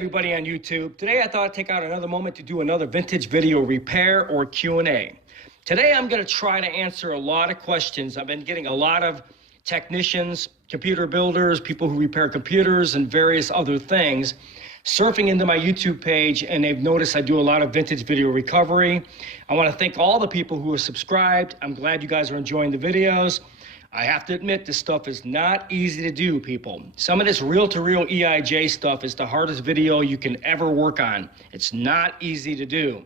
everybody on YouTube. Today I thought I'd take out another moment to do another vintage video repair or Q&A. Today I'm going to try to answer a lot of questions. I've been getting a lot of technicians, computer builders, people who repair computers and various other things surfing into my YouTube page, and they've noticed I do a lot of vintage video recovery. I want to thank all the people who are subscribed. I'm glad you guys are enjoying the videos. I have to admit, this stuff is not easy to do, people. Some of this reel-to-reel EIJ stuff is the hardest video you can ever work on. It's not easy to do.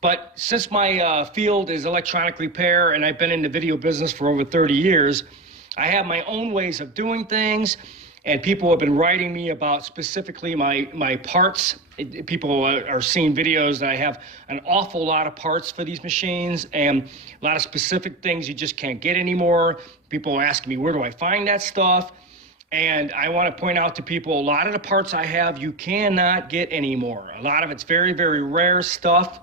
But since my field is electronic repair and I've been in the video business for over 30 years, I have my own ways of doing things, and people have been writing me about specifically my parts. People are seeing videos that I have an awful lot of parts for these machines and a lot of specific things you just can't get anymore. People are asking me, where do I find that stuff? And I want to point out to people, a lot of the parts I have you cannot get anymore. A lot of it's very, very rare stuff,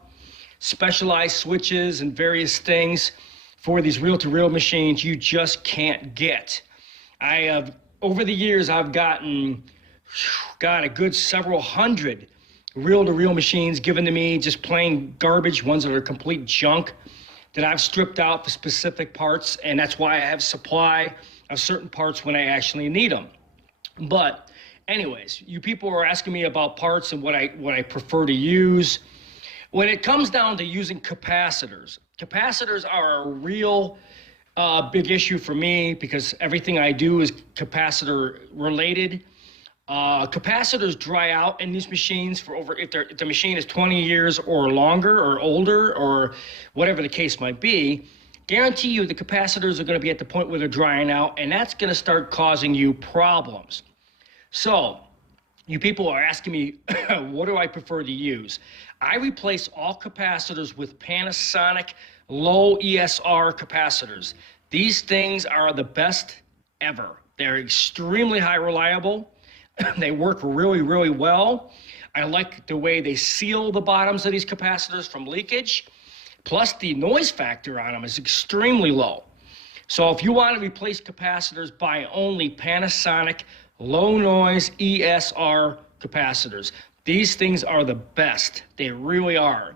specialized switches and various things for these reel-to-reel machines you just can't get. Over the years, I've gotten, a good several hundred reel-to-reel machines given to me, just plain garbage, ones that are complete junk that I've stripped out for specific parts, and that's why I have supply of certain parts when I actually need them. But anyways, you people are asking me about parts and what I prefer to use. When it comes down to using capacitors, capacitors are a real big issue for me because everything I do is capacitor related. Capacitors dry out in these machines for if the machine is 20 years or longer or older or whatever the case might be. Guarantee you the capacitors are going to be at the point where they're drying out, and that's going to start causing you problems. So you people are asking me, what do I prefer to use? I replace all capacitors with Panasonic low ESR capacitors. These things are the best ever. They're extremely high reliable. They work really, really well. I like the way they seal the bottoms of these capacitors from leakage. Plus, the noise factor on them is extremely low. So if you want to replace capacitors, buy only Panasonic low noise ESR capacitors. These things are the best. They really are.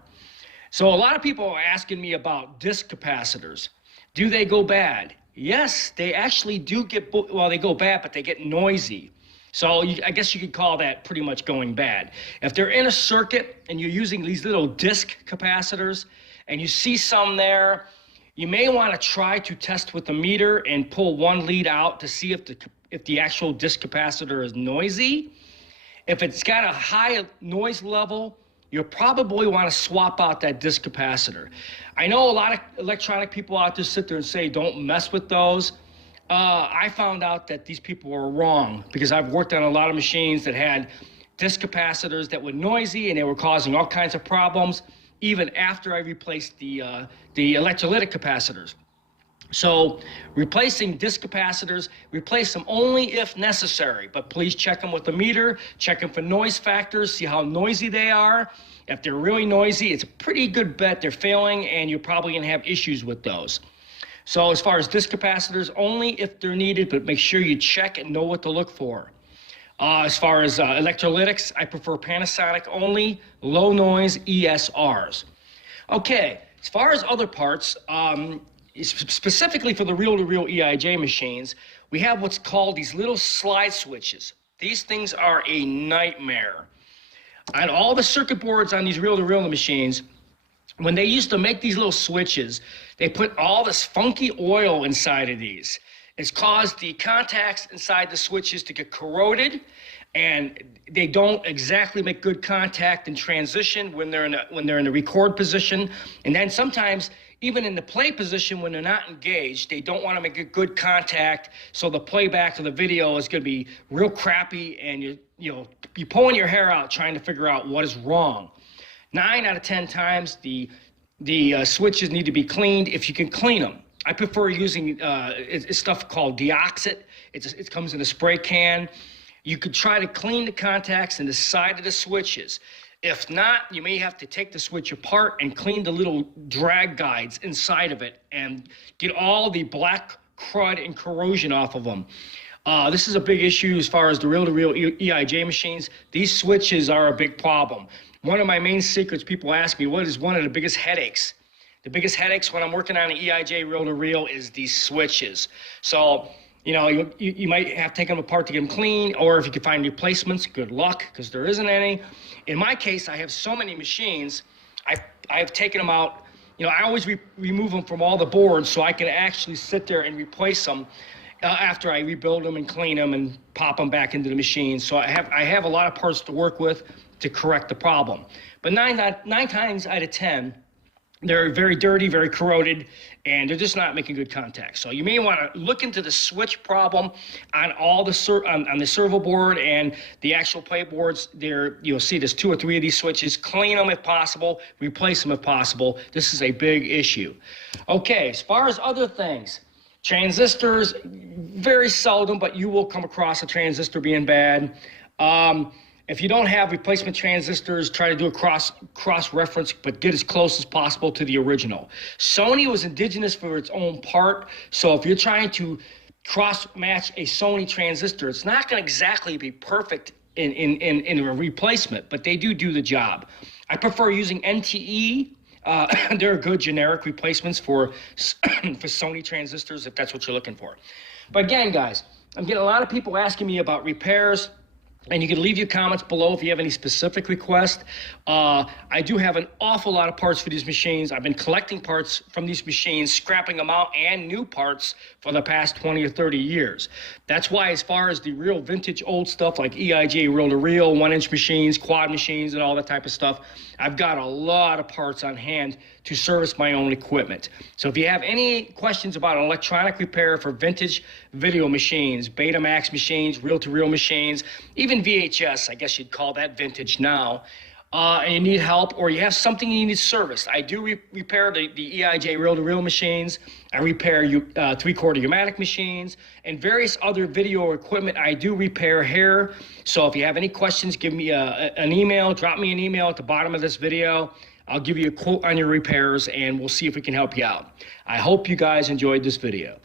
So a lot of people are asking me about disc capacitors. Do they go bad? Yes, they actually do get, well, they go bad, but they get noisy. So I guess you could call that pretty much going bad. If they're in a circuit and you're using these little disc capacitors and you see some there, you may want to try to test with the meter and pull one lead out to see if the actual disc capacitor is noisy. If it's got a high noise level, you'll probably want to swap out that disc capacitor. I know a lot of electronic people out there sit there and say, don't mess with those. I found out that these people were wrong because I've worked on a lot of machines that had disc capacitors that were noisy and they were causing all kinds of problems even after I replaced the electrolytic capacitors. So replacing disc capacitors, replace them only if necessary, but please check them with the meter, check them for noise factors, see how noisy they are. If they're really noisy, it's a pretty good bet they're failing and you're probably gonna have issues with those. So as far as disc capacitors, only if they're needed, but make sure you check and know what to look for. As far as electrolytics, I prefer Panasonic only, low noise ESRs. Okay, as far as other parts, specifically for the reel-to-reel EIJ machines, we have what's called these little slide switches. These things are a nightmare. On all the circuit boards on these reel-to-reel machines, when they used to make these little switches, they put all this funky oil inside of these. It's caused the contacts inside the switches to get corroded, and they don't exactly make good contact in transition when they're in the record position. And then sometimes, even in the play position when they're not engaged, they don't want to make a good contact, so the playback of the video is going to be real crappy, and you're pulling your hair out trying to figure out what is wrong. 9 out of 10 times, the switches need to be cleaned if you can clean them. I prefer using it's stuff called Deoxit. It comes in a spray can. You could try to clean the contacts in the side of the switches. If not, you may have to take the switch apart and clean the little drag guides inside of it and get all the black crud and corrosion off of them. This is a big issue as far as the reel-to-reel EIJ machines. These switches are a big problem. One of my main secrets, people ask me, what is one of the biggest headaches? The biggest headaches when I'm working on an EIJ reel-to-reel is these switches. So, you know, you might have to take them apart to get them clean, or if you can find replacements, good luck, because there isn't any. In my case, I have so many machines, I've taken them out. You know, I always remove them from all the boards so I can actually sit there and replace them after I rebuild them and clean them and pop them back into the machine. So I have a lot of parts to work with to correct the problem. But nine times out of 10, they're very dirty, very corroded, and they're just not making good contact. So you may want to look into the switch problem on all the on the servo board and the actual play boards. There, you'll see there's 2 or 3 of these switches. Clean them if possible, replace them if possible. This is a big issue. Okay, as far as other things, transistors, very seldom, but you will come across a transistor being bad. If you don't have replacement transistors, try to do a cross-reference, but get as close as possible to the original. Sony was indigenous for its own part, so if you're trying to cross-match a Sony transistor, it's not going to exactly be perfect in a replacement, but they do the job. I prefer using NTE. They're good generic replacements for Sony transistors, if that's what you're looking for. But again, guys, I'm getting a lot of people asking me about repairs. And you can leave your comments below if you have any specific requests. I do have an awful lot of parts for these machines. I've been collecting parts from these machines, scrapping them out, and new parts for the past 20 or 30 years. That's why, as far as the real vintage old stuff like EIJ reel-to-reel, 1-inch machines, quad machines, and all that type of stuff, I've got a lot of parts on hand to service my own equipment. So if you have any questions about electronic repair for vintage video machines, Betamax machines, reel-to-reel machines, even VHS, I guess you'd call that vintage now, and you need help or you have something you need serviced, I do repair the EIJ reel-to-reel machines. I repair 3/4 pneumatic machines and various other video equipment I do repair here. So if you have any questions, give me an email, drop me an email at the bottom of this video. I'll give you a quote on your repairs and we'll see if we can help you out. I hope you guys enjoyed this video.